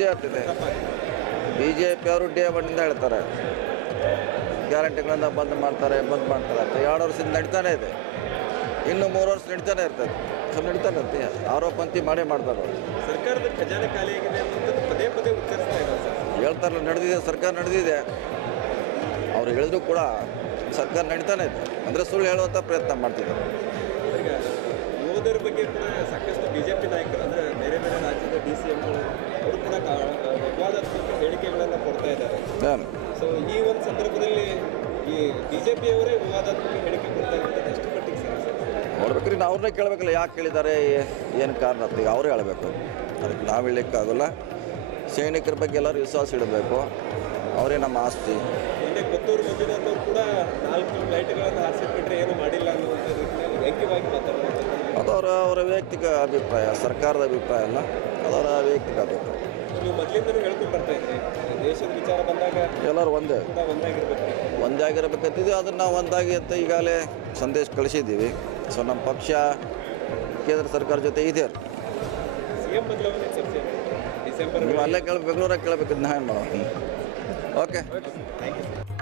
ಇದ್ದೇ ಆಗ್ತಿದೆ. B J P ಅವರು ಡೇ ಒನ್ನಿಂದ ಹೇಳ್ತಾರೆ. ಗ್ಯಾರಂಟಿಗಳನ್ನು ಬಂದ್ ಮಾಡ್ತಾರೆ ಬಂದ್ ಮಾಡ್ತಾರೆ ಅಂತ. ಎರಡು ವರ್ಷದಿಂದ ನಡೀತಾನೆ ಇದೆ. ಇನ್ನು ಮೂರು ವರ್ಷ ನಡೀತಾನೆ ಇರ್ತದೆ. ಸೊ ನಡೀತಾನೆ ಇರುತ್ತೆ ಆರೋಪಂತಿ ಮಾಡೇ ಮಾಡ್ತಾರೆ ಸರ್ಕಾರದ ಖಜಾನೆ ಖಾಲಿಯಾಗಿದೆ ಪದೇ ಪದೇ ಹೇಳ್ತಾರಲ್ಲ ನಡೆದಿದೆ ಸರ್ಕಾರ ನಡೆದಿದೆ. ಅವ್ರು ಹೇಳಿದ್ರು ಕೂಡ ಸರ್ಕಾರ ನಡೀತಾನೆ ಇದೆ. ಅಂದರೆ ಸುಳ್ಳು ಹೇಳುವಂಥ ಪ್ರಯತ್ನ ಮಾಡ್ತಿದ್ದಾರೆ. ಯೋಧರ ಬಗ್ಗೆ ಸಾಕಷ್ಟು ಪಿ ನಾಯಕರು ಅಂದರೆ ಬೇರೆ ಬೇರೆ ರಾಜ್ಯದ ಡಿ ಸಿ ಎಂಗಳು ಸೊ ಈ ಒಂದು ಸಂದರ್ಭದಲ್ಲಿ ಈ ಬಿಜೆಪಿಯವರೇ ವಿವಾದಾತ್ಮಕ ಹೇಳಿಕೆ ಕೊಡ್ತಾ ಇರೋದು ಎಷ್ಟು ಮಟ್ಟಿಗೆ ನೋಡ್ಬೇಕ್ರಿ ನಾವು ಅವ್ರನ್ನೇ ಕೇಳಬೇಕಲ್ಲ ಯಾಕೆ ಕೇಳಿದ್ದಾರೆ ಏನು ಕಾರಣ ಅಂತ ಈಗ ಅವರೇ ಹೇಳಬೇಕು. ಅದಕ್ಕೆ ನಾವು ಹೇಳಲಿಕ್ಕಾಗಲ್ಲ. ಸೈನಿಕರ ಬಗ್ಗೆ ಎಲ್ಲರೂ ವಿಶ್ವಾಸ ಇಡಬೇಕು. ಅವರೇ ನಮ್ಮ ಆಸ್ತಿ. ಕೊತ್ತೂರು ಮಂಜುನಾಥ್ ಅವರು ಕೂಡ ನಾಲ್ಕು ಲೈಟ್ಗಳನ್ನು ಬಿಟ್ಟರೆ ಏನು ಮಾಡಿಲ್ಲ ಅನ್ನುವಂಥ ರೀತಿಯಲ್ಲಿ ವ್ಯಂಗ್ಯವಾಗಿ ಮಾತಾಡುವಂಥದ್ದು ಅದು ಅವರ ಅವರ ವೈಯಕ್ತಿಕ ಅಭಿಪ್ರಾಯ ಸರ್ಕಾರದ ಅಭಿಪ್ರಾಯ ಅಲ್ಲ ಅದರ ವೈಯಕ್ತಿಕ ಅಭಿಪ್ರಾಯ. ಎಲ್ಲರೂ ಒಂದೇ. ಒಂದೇ ಆಗಿರಬೇಕಂತಿದೆ ಅದನ್ನು ನಾವು ಒಂದಾಗಿ ಅಂತ ಈಗಾಗಲೇ ಸಂದೇಶ ಕಳಿಸಿದ್ದೀವಿ. ಸೊ ನಮ್ಮ ಪಕ್ಷ ಕೇಂದ್ರ ಸರ್ಕಾರ ಜೊತೆ ಇದೆ. ನೀವು ಅಲ್ಲೇ ಕೇಳಬೇಕು ಬೆಂಗಳೂರಾಗ ಕೇಳಬೇಕು ನಾ ಏನು ಮಾಡೋದು ಓಕೆ ಥ್ಯಾಂಕ್ ಯು